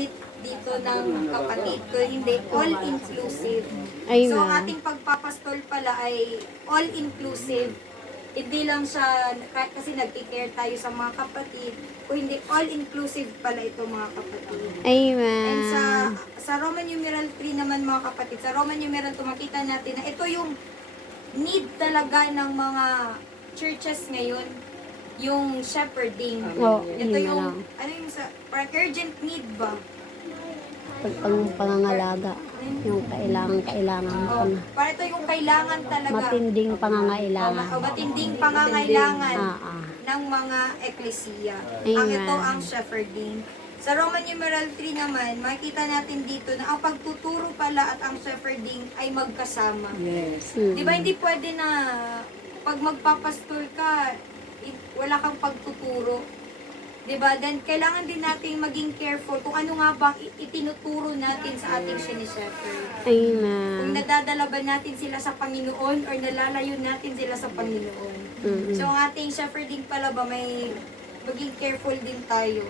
ginamit dito ng kapatid ko, hindi all-inclusive. Ay, So, ang ma'am. ating pagpapastol pala ay all-inclusive. Hindi lang siya, kasi nag-care tayo sa mga kapatid, kung hindi all-inclusive pala ito mga kapatid. Ay, And ma'am. sa Roman numeral 3 naman mga kapatid, sa Roman numeral 2, makita natin na ito yung need talaga ng mga churches ngayon, yung shepherding. Oo, Ito yun na yung, lang. ano yung sa, parang urgent need ba? Pangangalaga. Yung kailangan Oh, pa na. parang ito yung kailangan talaga. Matinding pangangailangan. Matinding pangangailangan Ah. ng mga eklesiya. Amen. Ang ito ang shepherding. Sa Roman numeral 3 naman, makikita natin dito na ang pagtuturo pala at ang shepherding ay magkasama. Yes. Di ba hindi pwede na pag magpapastol ka, wala kang pagtuturo? Di ba? Then, kailangan din natin maging careful kung ano nga ba itinuturo natin sa ating sinishepherd. Ay, Kung ma'am. nadadala ba natin sila sa Panginoon or nalalayo natin sila sa Panginoon. Mm-mm. So, ang ating shepherding pala ba may maging careful din tayo.